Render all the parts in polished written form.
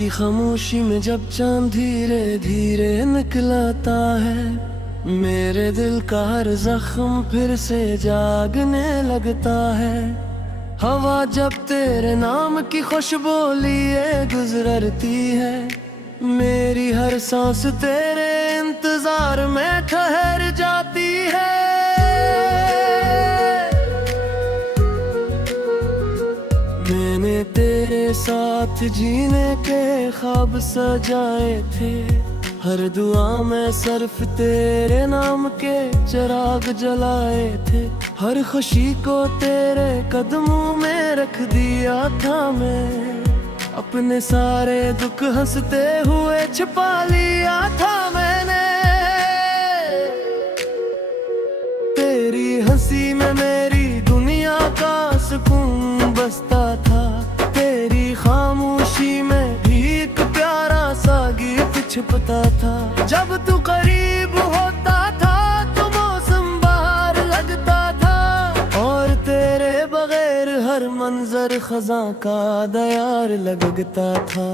की खामोशी में जब चांद धीरे धीरे निकलता है, मेरे दिल का हर जख्म फिर से जागने लगता है। हवा जब तेरे नाम की खुशबू लिए गुजरती है, मेरी हर सांस तेरे इंतजार में ठहर जाती है। मैंने तेरे साथ जीने के ख्वाब सजाए थे, हर दुआ में सिर्फ तेरे नाम के चिराग जलाए थे। हर खुशी को तेरे कदमों में रख दिया था मैं, अपने सारे दुख हंसते हुए छिपा लिया था मैंने। तेरी हंसी में मेरी दुनिया का सुकून बसता था, तेरी खामोशी में भी एक प्यारा सा गीत छिपता था। जब तू करीब होता था तो मौसम बाहर लगता था, और तेरे बगैर हर मंजर खजा का दयार लगता था।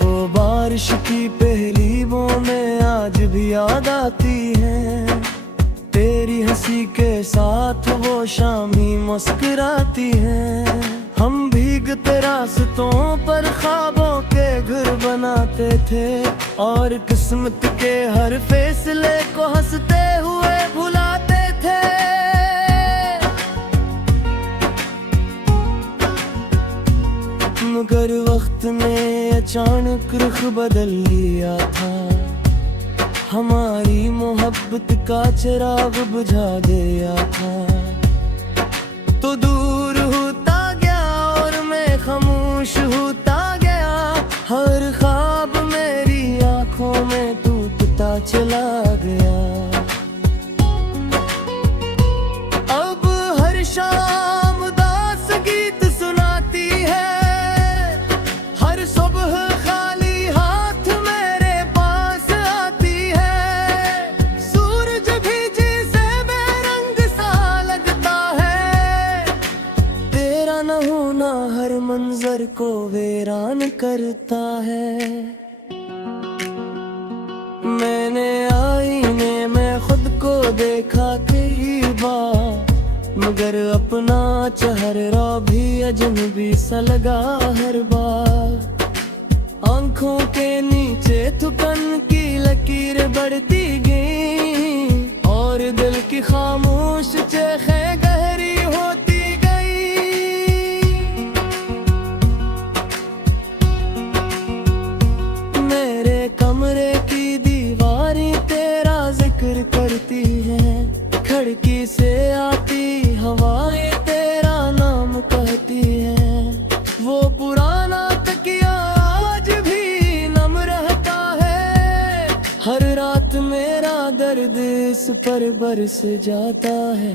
वो बारिश की पहली बूंदें आज भी याद आती हैं, तेरी हंसी के साथ वो शामी मुस्कुराती हैं। हम भीगते रास्तों पर ख्वाबों के घर बनाते थे, और किस्मत के हर फैसले को हंसते हुए भुलाते थे। मगर वक्त ने अचानक रुख बदल लिया था, हमारी मोहब्बत का चिराग बुझा दिया था। तो दूर होता गया और मैं खामोश होता गया, हर ख्वाब मेरी आंखों में टूटता चला गया। अब हर शाम उदास गीत सुनाती है, हर सुबह खाली हाथ मेरे पास आती है। सूरज भी जैसे बेरंग सा लगता है, तेरा न होना हर मंजर को वीरान करता है। मैंने आईने में खुद को देखा कई बार, मगर अपना चेहरा भी अजनबी सा लगा हर बार। आंखों के नीचे थुकन की लकीर बढ़ती गई, और दिल की खामोश चेखें गहरी होती गई। मेरे कमरे की दीवारें तेरा जिक्र करती हैं, खिड़की से आती हवाएं तेरा नाम कहती हैं। वो पुराना तकिया आज भी नम रहता है, हर रात मेरा दर्द इस पर बरस जाता है।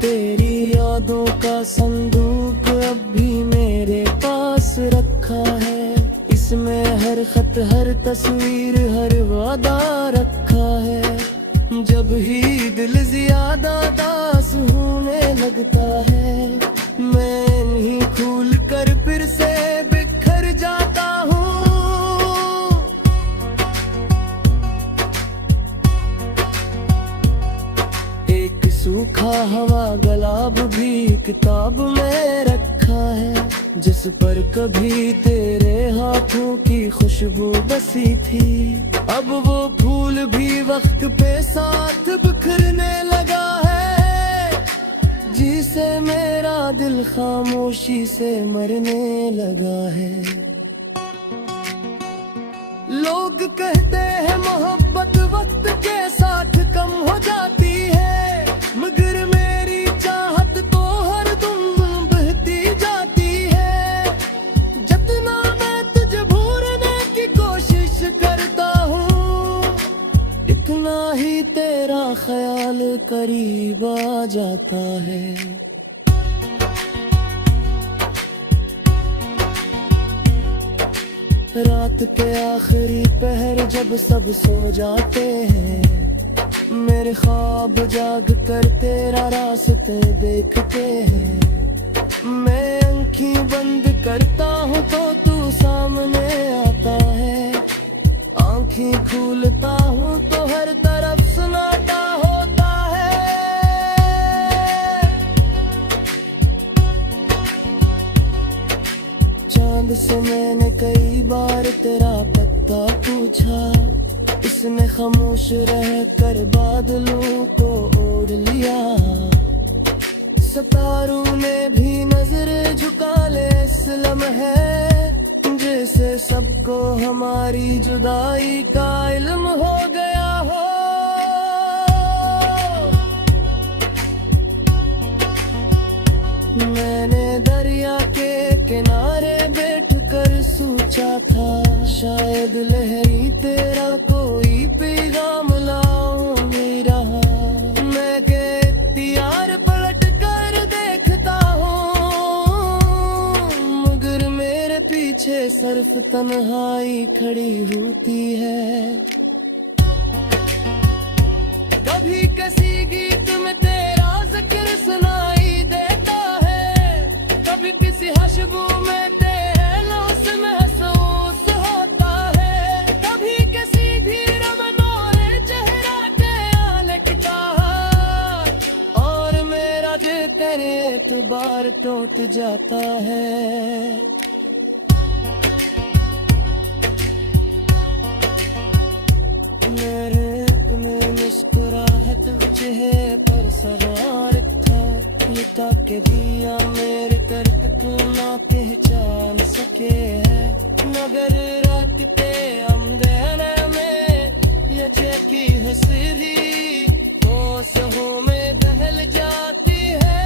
तेरी यादों का संदूक अब भी मेरे पास रखा है, इसमें हर खत हर तस्वीर हर वादा रखा है। जब ही दिल ज्यादा दास होने लगता है, मैं नहीं खुल कर फिर से बिखर जाता हूँ। एक सूखा हवा गुलाब भी किताब में रखा है, जिस पर कभी तेरे हाथों की खुशबू बसी थी। अब वो फूल भी वक्त पे साथ बिखरने लगा है, जिसे मेरा दिल खामोशी से मरने लगा है। लोग कहते हैं मोहब्बत वक्त के साथ कम हो जाती है, मगर मेरी चाहत तो हर तुम बहती जाती है। जितना मैं तुझे भूलने की कोशिश करता हूँ, इतना ही तेरा ख्याल करीब आ जाता है। रात के आखिरी पहर जब सब सो जाते हैं, मेरे ख्वाब जाग कर तेरा रास्ते देखते हैं। मैं आँखें बंद करता हूँ तो तू सामने आता है, आँखें खोलता हूँ तो हर तरफ सन्नाटा होता है। चांद से मैंने कई बार तेरा पता पूछा, इसने खामोश रह कर बादलों को ओढ़ लिया। सितारों ने भी नजर झुका ले इस लम्हे, जैसे सबको हमारी जुदाई का इल्म हो गया हो। मैंने दरिया के किनारे बैठ कर सोचा था, शायद लहरी तेरा कोई पैगाम लाऊं मेरा। मैं के इख्तियार पलट कर देखता हूँ, मगर मेरे पीछे सिर्फ तन्हाई खड़ी होती है। कभी किसी गीत में तेरा जिक्र सुनाई देता है, कभी किसी हशबू में तेरे लफ्ज़ महसूस होता है, कभी किसी धीर मनोरे चेहरा के लिखता है, और मेरा दिल तेरे एतबार टूट जाता है। मेरे तुम्हें मुस्कुराहट चेहरे पर सवार था, ये ताके दिया मेरे कर्क तू ना पहचान सके है। मगर रात अमदने में ये की हंसी मौसमों में बहल जाती है।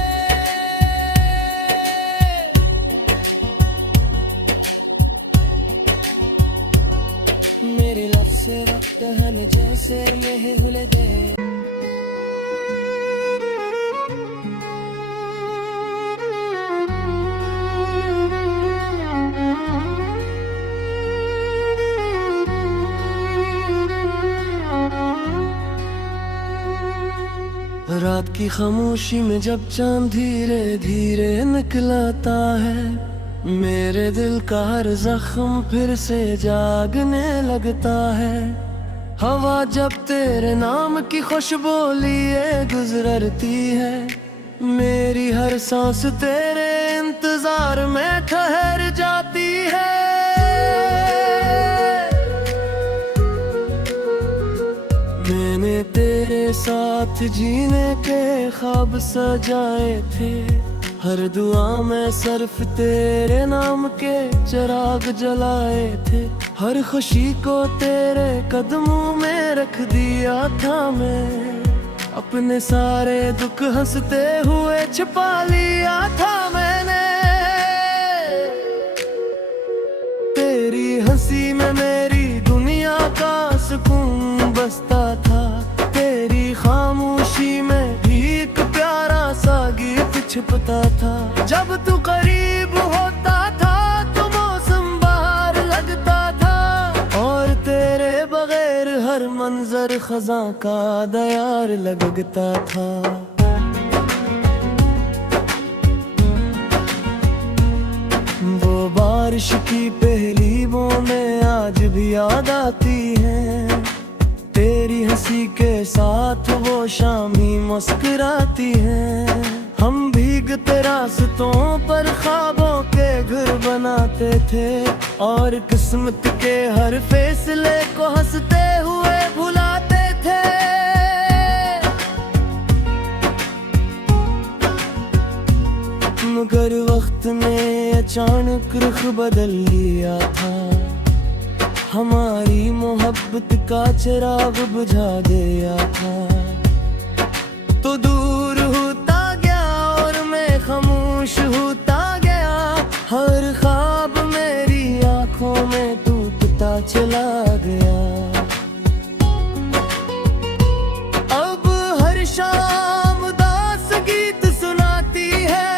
मेरे लफ्ज़ से वक्त हन जैसे ये हुले दे। रात की खामोशी में जब चांद धीरे धीरे निकलता है, मेरे दिल का हर जख्म फिर से जागने लगता है। हवा जब तेरे नाम की खुशबू लिए गुजरती है, मेरी हर सांस तेरे इंतजार में ठहर जाती है। मैंने तेरे साथ जीने के ख्वाब सजाए थे, हर दुआ में सिर्फ तेरे नाम के चिराग जलाए थे। हर खुशी को तेरे कदमों में रख दिया था मैं, अपने सारे दुख हंसते हुए छिपा लिया था मैंने। तेरी हंसी में मेरी दुनिया का सुकून बसता था, तेरी खामोशी में भी एक प्यारा सा गीत छिपता था। जब तू करीब होता था तो मौसम बाहर लगता था, और तेरे बगैर हर मंजर खजा का दयार लगता था। वो बारिश की पहली बूंदें आज भी याद आती हैं, तेरी हंसी के साथ वो शामी मुस्कुराती है। हम भीगते रास्तों पर ख्वाबों के घर बनाते थे, और किस्मत के हर फैसले को हंसते हुए भुलाते थे। मगर वक्त ने अचानक रुख बदल लिया था, हमारी मोहब्बत का चिराग बुझा दिया था। तो दूर होता गया और मैं खामोश होता गया, हर ख्वाब मेरी आंखों में टूटता चला गया। अब हर शाम उदास गीत सुनाती है,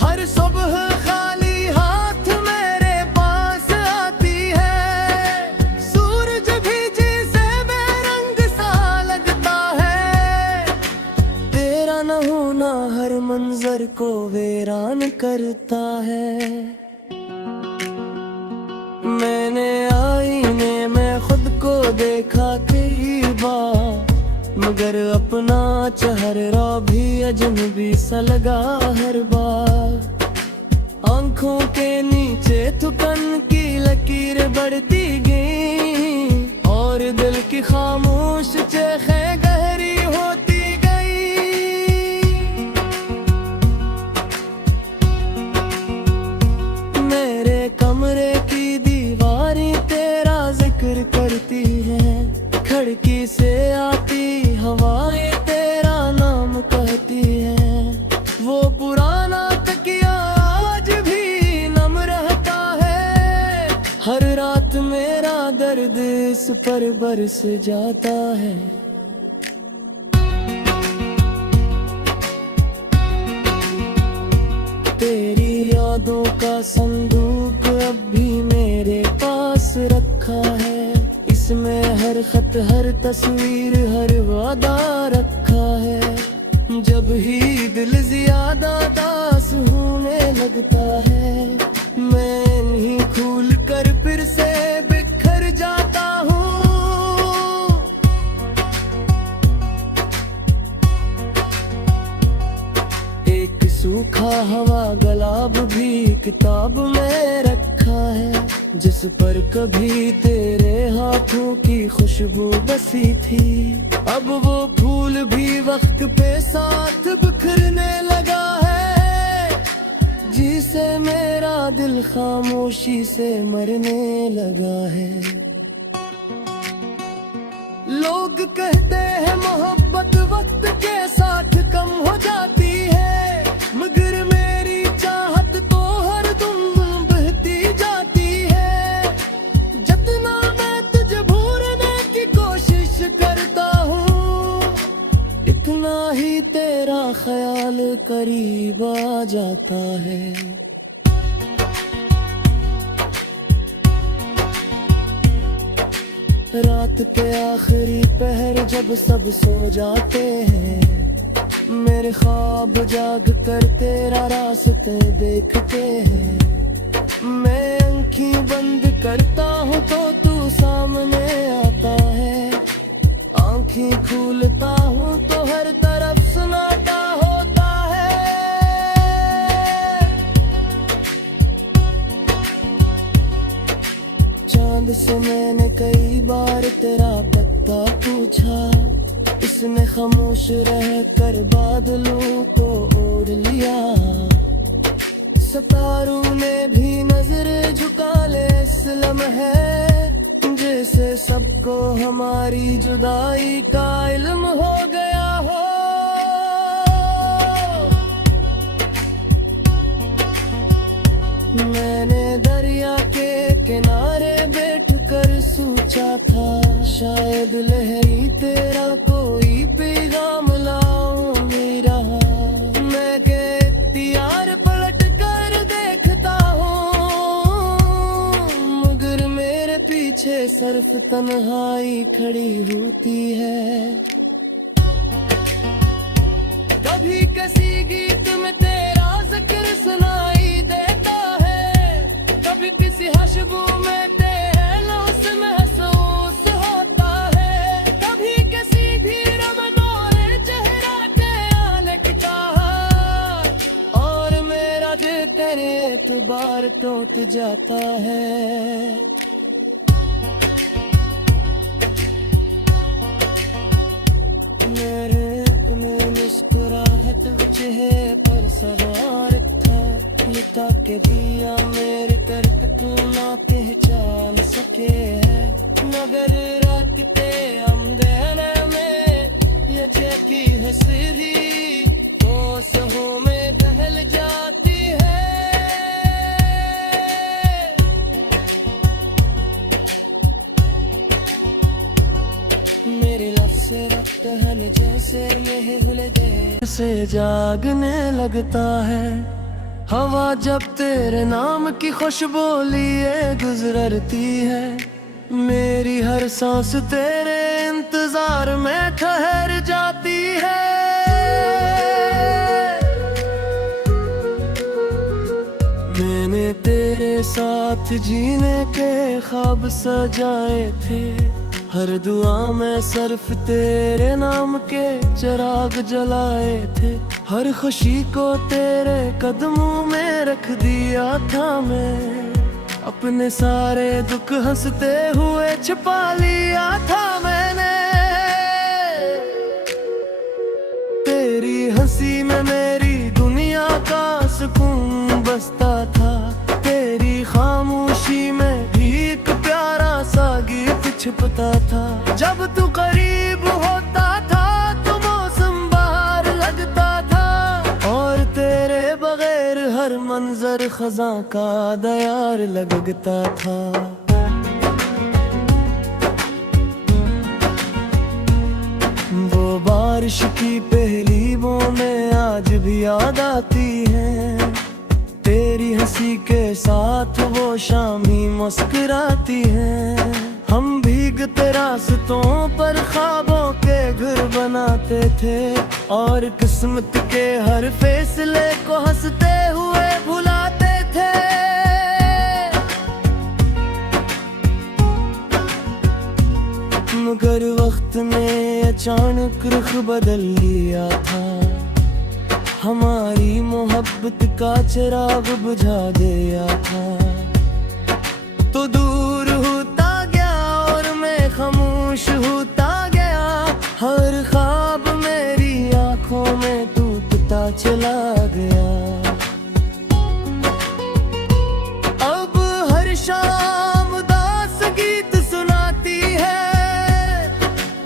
हर सुबह खाली हाथ मेरे पास आती है। सूरज भी जैसे बेरंग सा होना हर मंजर को वीरान करता है। मैंने आईने में खुद को देखा कई बार, मगर अपना चेहरा भी अजनबी सा लगा हर बार। आंखों के नीचे थुकन की लकीर बढ़ती गई और दिल की खामोश चेखें गहरी होती गई। मेरे कमरे की दीवारें तेरा जिक्र करती हैं, खिड़की से आती हवाएं तेरा नाम कहती हैं। वो पुराना तकिया आज भी नम रहता है, हर रात मेरा दर्द इस पर बरस जाता है। तेरी यादों का संदूक अब भी मेरे पास रखा है, इसमें हर खत हर तस्वीर हर वादा रखा है। जब ही दिल ज्यादा दास होने लगता है, मैं नहीं खुल कर फिर से बिखर जाता हूँ। एक सूखा हवा गुलाब भी किताब में रखा है, जिस पर कभी तेरे हाथों की खुशबू बसी थी। अब वो फूल भी वक्त पे साथ बिखरने लगा है, जिसे मेरा दिल खामोशी से मरने लगा है। लोग कहते हैं मोहब्बत वक्त के साथ कम हो जाती है, मगर मेरी चाहत तो हर दम बहती जाती है। जितना मैं तुझे भूलने की कोशिश करता हूँ, इतना ही तेरा ख्याल करीब आ जाता है। रात के आखिरी पहर जब सब सो जाते हैं, मेरे ख्वाब जाग कर तेरा रास्ते देखते हैं। मैं आँखें बंद करता हूँ तो तू सामने आता है, आँखें खोलता हूँ तो हर तरफ सन्नाटा होता है। चांद से मैंने कई बार तेरा पता पूछा, इसने खामोश रह कर बादलों को ओढ़ लिया। सितारों ने भी नजर झुका ले इस लम्हे, जैसे सबको हमारी जुदाई का इल्म हो गया हो। मैंने दरिया के किनारे बैठ कर सोचा था, शायद लहरी तेरा कोई पैगाम लाऊंगी रहा। मैं के इख्तियार पलट कर देखता हूँ, मगर मेरे पीछे सिर्फ तन्हाई खड़ी होती है। कभी किसी गीत में तेरा जिक्र सुनाई देता है, कभी किसी खुशबू में तेरे लफ्ज़ महसूस होता है। कभी किसी धीरे मनोरे चेहरा तेरा लिखता है, और मेरा दिल तेरे एतबार टूट जाता है। मेरे में मुस्कुराहट चेहरे पर सवार था, ये ताके दिया मेरे दर्द तू ना पहचान सके है। मगर रात अमगने में ये की हंसी तो सहो में बहल जाती है। मेरे लफ्ज़ रक्त हन जैसे ये हुलदे से जागने लगता है। हवा जब तेरे नाम की खुशबू लिए गुजरती है, मेरी हर सांस तेरे इंतजार में ठहर जाती है। साथ जीने के ख्वाब सजाए थे। हर दुआ में सिर्फ तेरे नाम के चिराग जलाए थे। हर खुशी को तेरे कदमों में रख दिया था मैं। अपने सारे दुख हंसते हुए छिपा लिया था मैंने। तेरी हंसी में मेरी दुनिया का सुकून बसता था। तेरी खामोशी में भी एक प्यारा सा गीत छिपता था। जब तू करीब होता था तो मौसम बाहर लगता था, और तेरे बगैर हर मंजर खज़ां का दयार लगता था। वो बारिश की पहली बूंदें आज भी याद आती हैं। तेरी हंसी के साथ वो शाम ही मुस्कुराती हैं। हम भीगते रास्तों पर ख्वाबों के घर बनाते थे, और किस्मत के हर फैसले को हंसते हुए भुलाते थे। मगर वक्त ने अचानक रुख बदल लिया था। हमारी मोहब्बत का चिराग बुझा दिया था। तो दूर होता गया और मैं खामोश होता गया। हर ख्वाब मेरी आंखों में टूटता चला गया। अब हर शाम उदास गीत सुनाती है।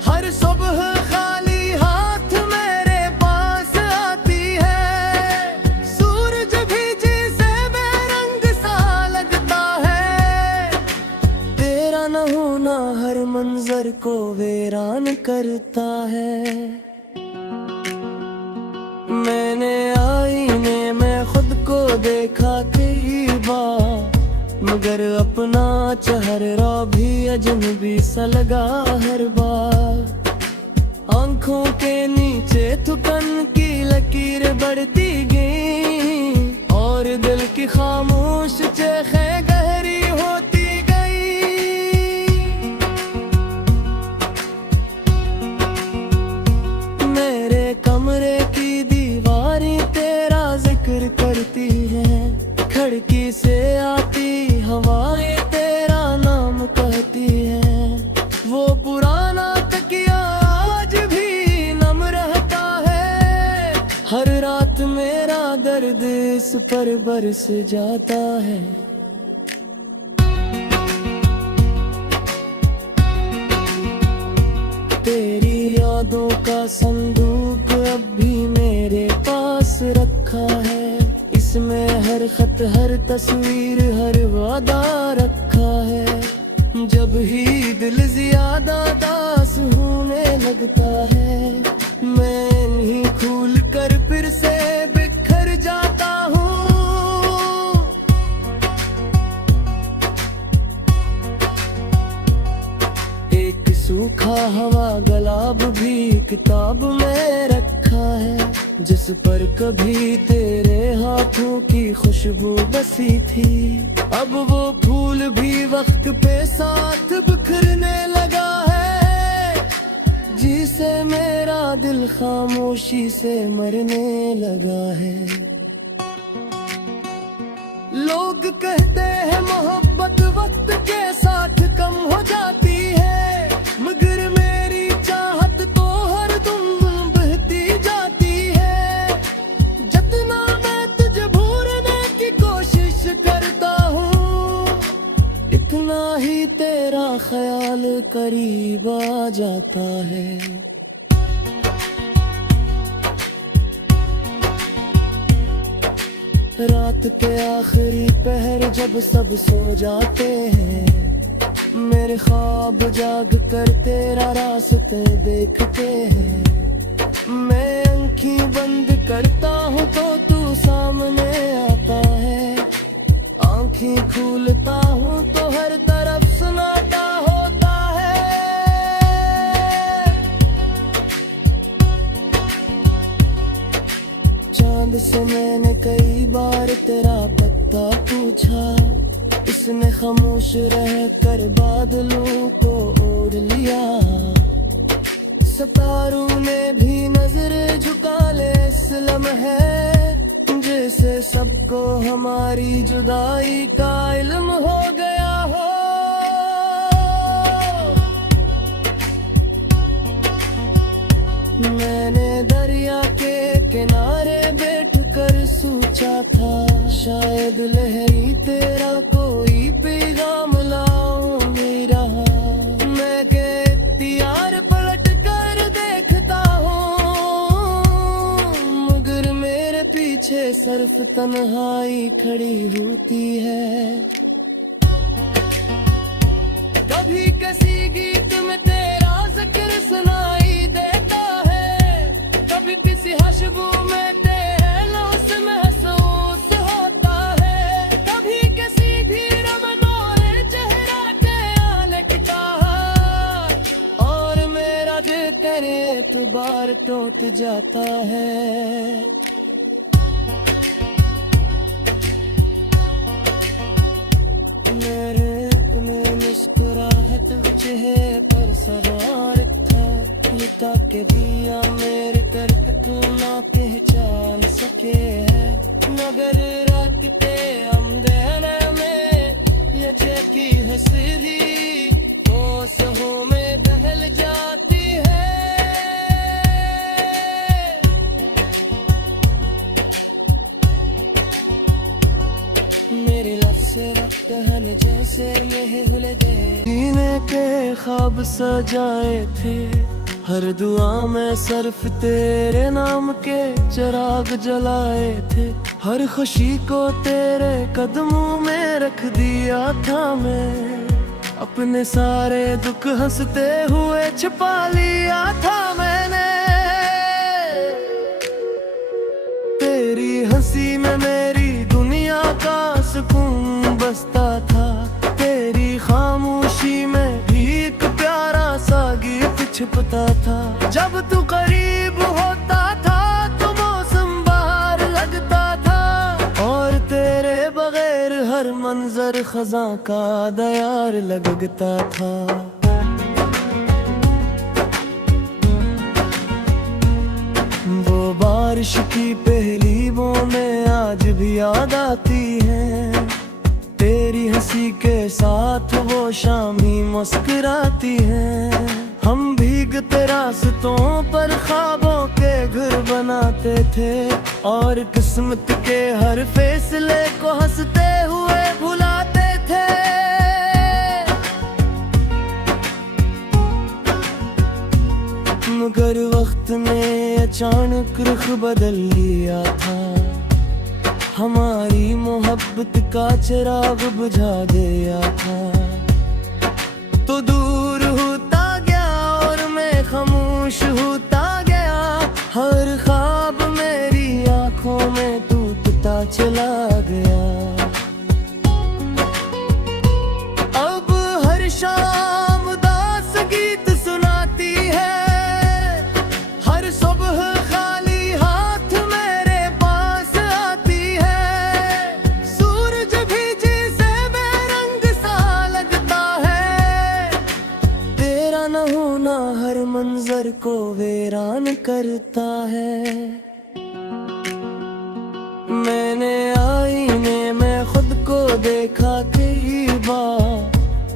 हर सुबह खाली हाथ मेरे पास आती है। सूरज भी जैसे बेरंग सा लगता है। तेरा न होना हर मंजर को वीरान करता है। मैंने आईने में खुद को देखा कई बार, मगर अपना चेहरा भी अजनबी सा लगा हर बार। आंखों के नीचे थुकन की लकीर बढ़ती गई, और दिल की खामोश चेखें गहरी होती गई। मेरे कमरे की दीवारें तेरा जिक्र करती हैं। खिड़की से आती हवाएं तेरा नाम कहती हैं। वो पुराना तकिया आज भी नम रहता है। हर रात मेरा दर्द इस पर बरस जाता है। तेरी यादों का संदूक अब भी मेरे पास रखा है। इसमें हर खत, हर तस्वीर, हर वादा रखा है। जब ही दिल ज्यादा दास होने लगता है, मैं नहीं खुल कर फिर से बिखर जाता हूँ। एक सूखा हवा गुलाब भी किताब में रखा है, जिस पर कभी तेरे हाथों की खुशबू बसी थी। अब वो फूल भी वक्त पे साथ बिखरने लगा है। जिसे मेरा दिल खामोशी से मरने लगा है। लोग कहते हैं मोहब्बत वक्त के साथ कम हो जाती है, मगर मेरी चाहत तो हर दम बहती जाती है। जितना मैं तुझे भूलने की कोशिश करता हूँ, इतना ही तेरा ख्याल करीब आ जाता है। रात के आखिरी पहर जब सब सो जाते हैं, मेरे ख्वाब जाग कर तेरा रास्ते देखते हैं। मैं आँखें बंद करता हूँ तो तू सामने आता है। आँखें खोलता हूँ तो हर तरफ सन्नाटा होता है। चांद से मैंने कई बार तेरा पता पूछा, इस जिसने खामोश रह कर बादलों को ओढ़ लिया। सितारों ने भी नजर झुका ले इस लम्हे, जैसे सबको हमारी जुदाई का इल्म हो गया हो। मैंने दरिया के किनारे बैठ कर सोचा था, शायद लहरी तेरा कोई पैगाम लाऊं मेरा। मैं के इख्तियार पलट कर देखता हूँ, मगर मेरे पीछे सिर्फ तन्हाई खड़ी होती है। कभी किसी गीत में तेरा जिक्र सुनाई देता है, कभी किसी खुशबू में तेरे लफ्ज़ महसूस होता है, कभी किसी धीरे मनोरे चेहरा के लिखता है, और मेरा दिल करे तो बार टूट जाता है। मेरे में मुस्कुराहट चेहरे पर सवार था, लुटा के दिया मेरे दर्द को ना पहचान सके है, मगर रखते हम देने में ये की हंसी तो सहू में बहल जाती है। मेरे लफ्ज़ से कहने जैसे ये हुले दे जीने के ख्वाब सजाए थे, हर दुआ में सिर्फ तेरे नाम के चिराग जलाए थे, हर खुशी को तेरे कदमों में रख दिया था मैं, अपने सारे दुख हंसते हुए छिपा लिया था मैंने। तेरी हंसी में मेरी दुनिया का सुकून बसता था, तेरी खामोशी में भी एक प्यारा सा गीत छिपता था। जब तू करीब होता था तो मौसम बाहर लगता था, और तेरे बगैर हर मंजर खज़ां का दयार लगता था। वो बारिश की पहली बूंदें आज भी याद आती हैं, तेरी हंसी के साथ वो शाम ही मुस्कुराती हैं। हम भीगते रास्तों पर ख्वाबों के घर बनाते थे, और किस्मत के हर फैसले को हंसते हुए भुलाते थे। मगर वक्त ने अचानक रुख बदल लिया था, हमारी मोहब्बत का चिराग बुझा दिया था। तो दूर होता गया और मैं खामोश होता गया, हर ख्वाब मेरी आंखों में टूटता चला गया। अब हर शाम उदास गीत सुनाती है, हर सुबह खाली हाथ मेरे पास आती है, सूरज भी जैसे बेरंग सा लगता है, तेरा न होना हर मंजर को वीरान करता है। मैंने आईने में खुद को देखा कई बार,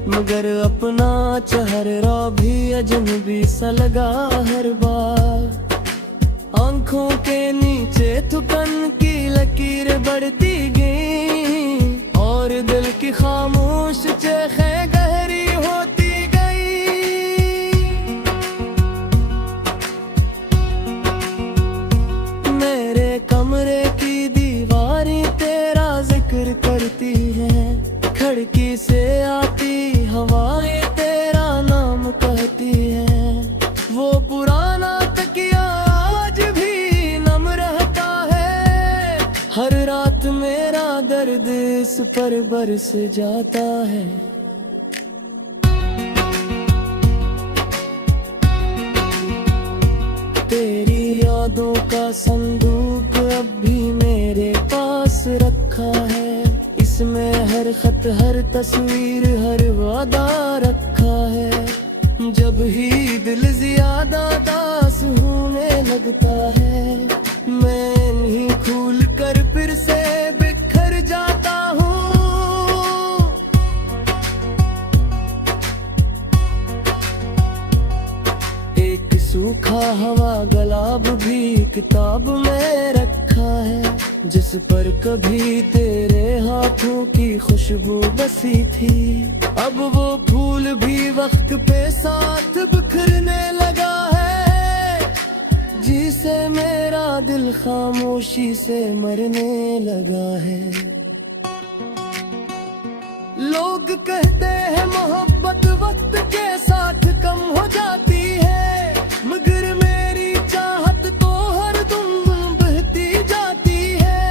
मगर अपना चेहरा भी अजनबी सा लगा हर बार। आंखों के नीचे थुकन की लकीर बढ़ती गई, और दिल की खामोश चेखें गहरी होती गई। मेरे कमरे की दीवारें तेरा जिक्र करती हैं, खिड़की से आती हवाएं तेरा नाम कहती हैं। वो पुराना तकिया आज भी नम रहता है, हर रात मेरा दर्द इस पर बरस जाता है। तेरी यादों का संदूक अब भी मेरे पास रखा है, इसमें है हर खत हर तस्वीर हर वादा रखा है। जब ही दिल ज्यादा दास होने लगता है, मैं नहीं खुल कर फिर से बिखर जाता हूँ। एक सूखा हवा गुलाब भी किताब में रखा है, जिस पर कभी तेरे हाथों की खुशबू बसी थी। अब वो फूल भी वक्त पे साथ बिखरने लगा है, जिसे मेरा दिल खामोशी से मरने लगा है। लोग कहते हैं मोहब्बत वक्त के साथ कम हो जाती है, मगर मेरी चाहत तो हर दम बहती जाती है।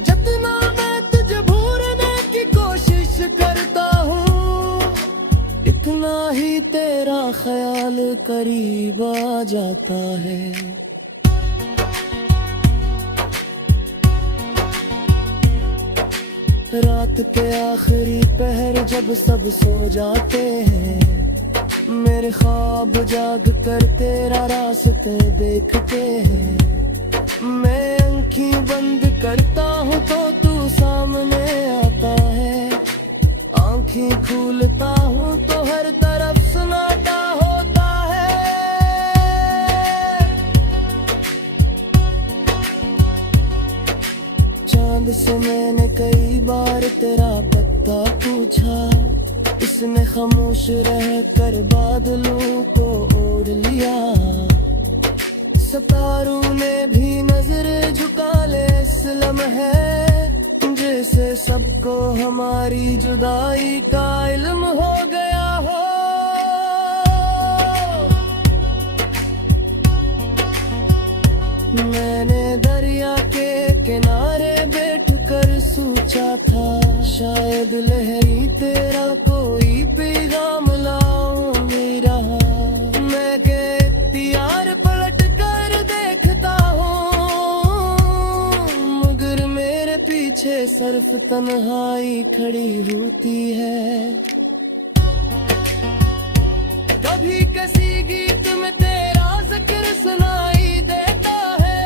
जितना मैं तुझे भूलने की कोशिश करता हूँ, इतना ही तेरा ख्याल करीब आ जाता है। रात के आखिरी पहर जब सब सो जाते हैं, मेरे ख्वाब जाग कर तेरा रास्ते देखते हैं। मैं आँखें बंद करता हूँ तो तू सामने आता है, आँखें खोलता हूँ तो हर तरफ सन्नाटा होता है। चांद से मैंने कई बार तेरा पता पूछा, इसने खामोश रह कर बादलों को ओढ़ लिया। सितारों ने भी नजर झुका ले इस लम्हे, जैसे सबको हमारी जुदाई का इल्म हो गया हो। मैंने दरिया के किनारे बैठ कर सोचा था, शायद लहरी तेरा कोई पैगाम लाऊंगी रहा। मैं के इख्तियार पलट कर देखता हूँ, मगर मेरे पीछे सिर्फ तन्हाई खड़ी होती है। कभी किसी गीत में तेरा जिक्र सुनाई देता है,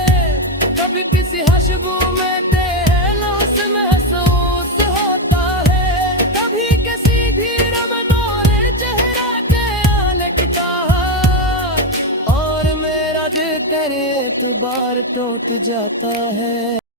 कभी किसी खुशबू में तेरे लफ्ज़ महसूस होता है, कभी किसी धीरे मनोरे चेहरा के लिखता है, और मेरा दिल करे एतबार टूट जाता है।